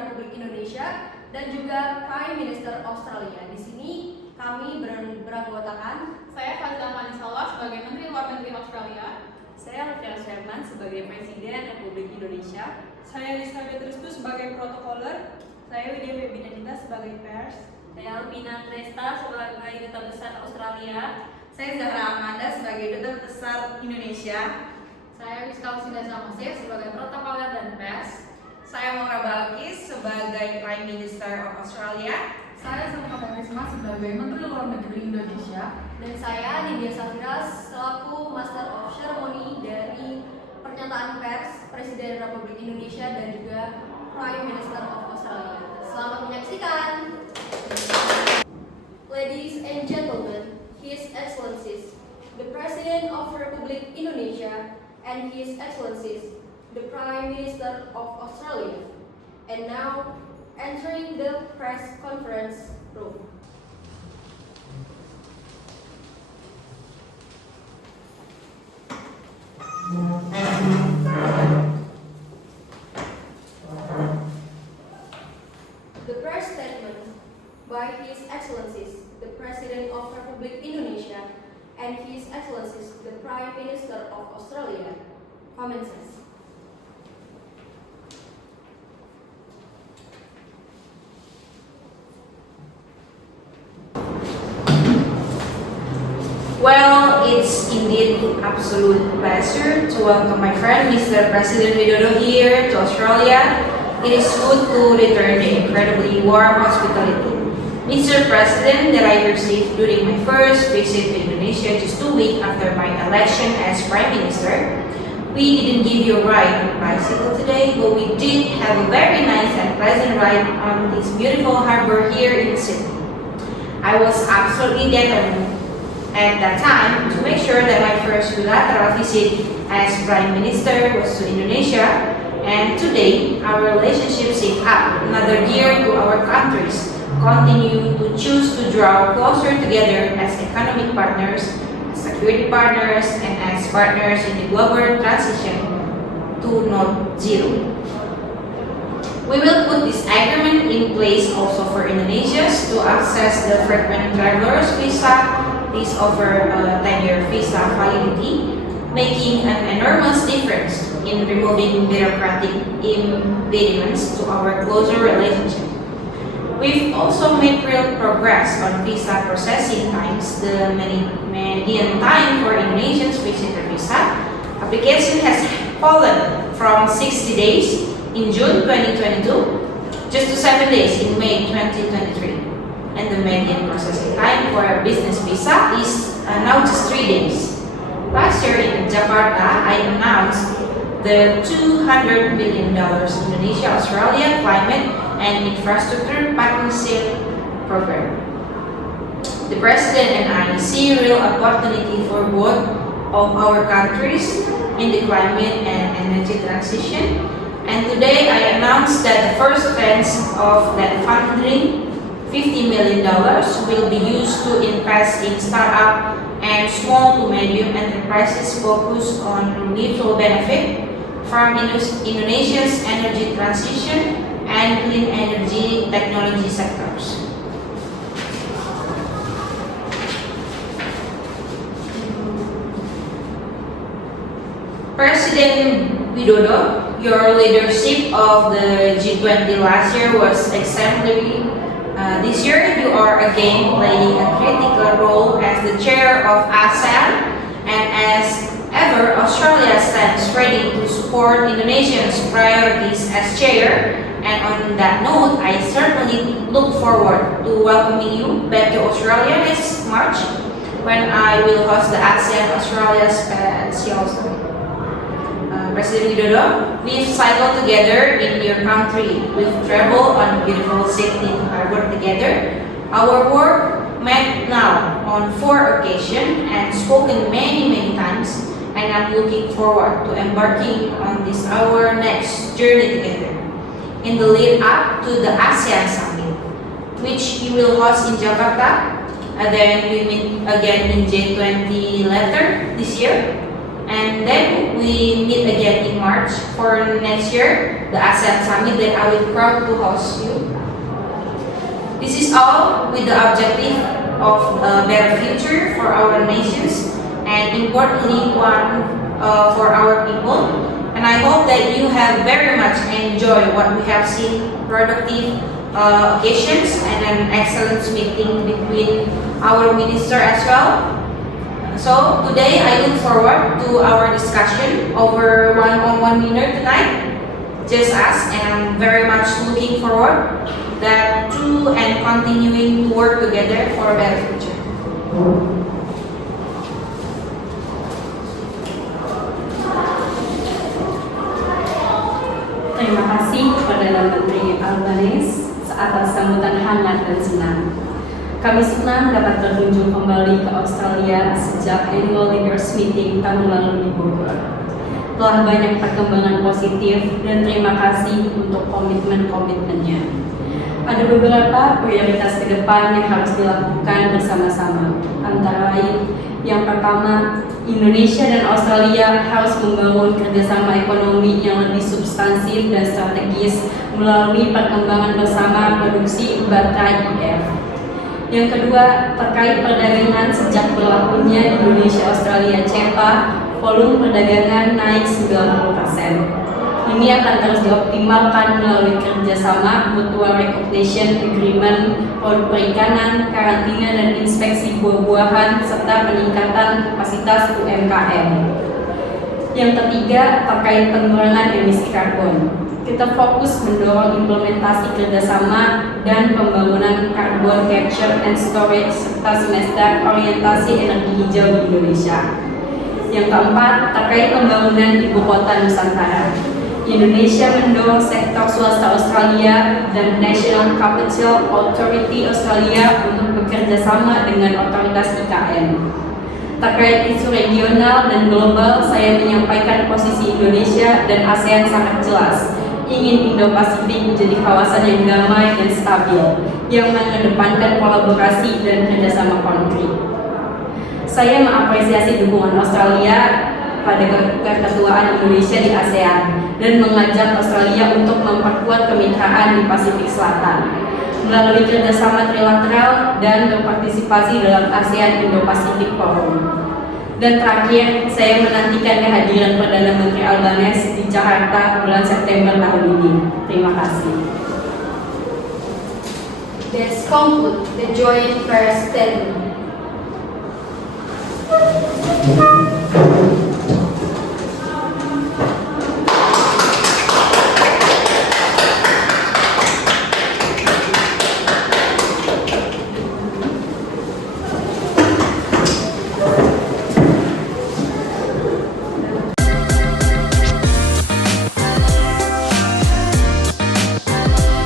Republik Indonesia dan juga Prime Minister Australia. Di sini kami beranggotakan saya Fitria sebagai Menteri Luar Negeri Australia. Saya Suherman sebagai Presiden Republik Indonesia. Saya S.IP sebagai Protokoler. Saya Widya Febi Nandita sebagai pers. Saya Alvira sebagai Duta Besar Australia. Saya Zahra sebagai Duta Besar Indonesia. Saya sebagai Protokoler dan pers. Saya Maura Balqis sebagai Prime Minister of Australia. Saya Karisma sebagai Menteri Luar Negeri Indonesia. Dan saya Anindya Shafira selaku Master of Ceremony dari Pernyataan Pers Presiden Republik Indonesia dan juga Prime Minister of Australia. Selamat menyaksikan. Ladies and gentlemen, His Excellencies, the President of Republic Indonesia and His Excellencies, the Prime Minister of Australia, and now entering the press conference room. The press statement by His Excellencies, the President of Republic Indonesia and His Excellencies, the Prime Minister of Australia, commences. Well, it's indeed an absolute pleasure to welcome my friend Mr. President Widodo here to Australia. It is good to return the incredibly warm hospitality. Mr. President, that I received during my first visit to Indonesia just 2 weeks after my election as Prime Minister. We didn't give you a ride on a bicycle today, but we did have a very nice and pleasant ride on this beautiful harbor here in Sydney. I was absolutely determined at that time to make sure that my first bilateral visit as Prime Minister was to Indonesia, and today our relationship shaped up another year to our countries continue to choose to draw closer together as economic partners, as security partners, and as partners in the global transition to net zero. We will put this agreement in place also for Indonesians to access the frequent travelers visa. These offer a 10-year visa validity, making an enormous difference in removing bureaucratic impediments to our closer relationship. We've also made real progress on visa processing times. The median time for Indonesians visitor visa application has fallen from 60 days in June 2022 just to 7 days in May 2023. And the median processing time for a business visa is now just 3 days. Last year in Jakarta, I announced the $200 million Indonesia-Australia Climate and Infrastructure Partnership Program. The President and I see real opportunity for both of our countries in the climate and energy transition. And today I announced that the first tranche of that funding, $50 million, will be used to invest in startup and small to medium enterprises focused on mutual benefit from Indonesia's energy transition and clean energy technology sectors. President Widodo, your leadership of the G20 last year was exemplary. This year, you are again playing a critical role as the chair of ASEAN, and as ever, Australia stands ready to support Indonesia's priorities as chair. And on that note, I certainly look forward to welcoming you back to Australia next March, when I will host the ASEAN-Australia Special Summit. President Widodo, we've cycled together in your country. We've traveled on beautiful Sydney Harbour together. Our work met now on 4 occasions and spoken many times, and I'm looking forward to embarking on this our next journey together. In the lead up to the ASEAN Summit, which you will host in Jakarta, and then we meet again in G20 later this year. And then we meet again in March for next year, the ASEAN Summit that I will proud to host you. This is all with the objective of a better future for our nations and importantly one for our people. And I hope that you have very much enjoyed what we have seen, productive occasions and an excellent meeting between our minister as well. So today I look forward to our discussion over one-on-one dinner tonight, just us, and I'm very much looking forward that to and continuing to work together for a better future. Terima kasih Perdana Menteri Albanese atas sambutan hangat dan senang. Kami senang dapat berkunjung kembali ke Australia sejak Annual Leaders Meeting tahun lalu di Bogor. Telah banyak perkembangan positif dan terima kasih untuk komitmen-komitmennya. Ada beberapa prioritas ke depan yang harus dilakukan bersama-sama. Antara lain, yang pertama, Indonesia dan Australia harus membangun kerjasama ekonomi yang lebih substansif dan strategis melalui perkembangan bersama produksi baterai EF. Yang kedua, terkait perdagangan sejak berlakunya Indonesia-Australia CEPA, volume perdagangan naik 90%. Ini akan terus dioptimalkan melalui kerjasama Mutual Recognition Agreement, produk perikanan, karantina dan inspeksi buah-buahan, serta peningkatan kapasitas UMKM. Yang ketiga, terkait pengurangan emisi karbon. Kita fokus mendorong implementasi kerjasama dan pembangunan carbon capture and storage serta semester orientasi energi hijau di Indonesia. Yang keempat, terkait pembangunan ibu kota Nusantara. Indonesia mendorong sektor swasta Australia dan National Capital Authority Australia untuk bekerja sama dengan otoritas IKN. Terkait isu regional dan global, saya menyampaikan posisi Indonesia dan ASEAN sangat jelas. Ingin Indo-Pasifik menjadi kawasan yang damai dan stabil, yang mengedepankan kolaborasi dan kerjasama konkret. Saya mengapresiasi dukungan Australia pada keketuaan Indonesia di ASEAN dan mengajak Australia untuk memperkuat kemitraan di Pasifik Selatan melalui kerjasama trilateral dan berpartisipasi dalam ASEAN Indo-Pasifik Forum. Dan terakhir, saya menantikan kehadiran Perdana Menteri Albanese di Jakarta bulan September tahun ini. Terima kasih. This concludes the joint press statement.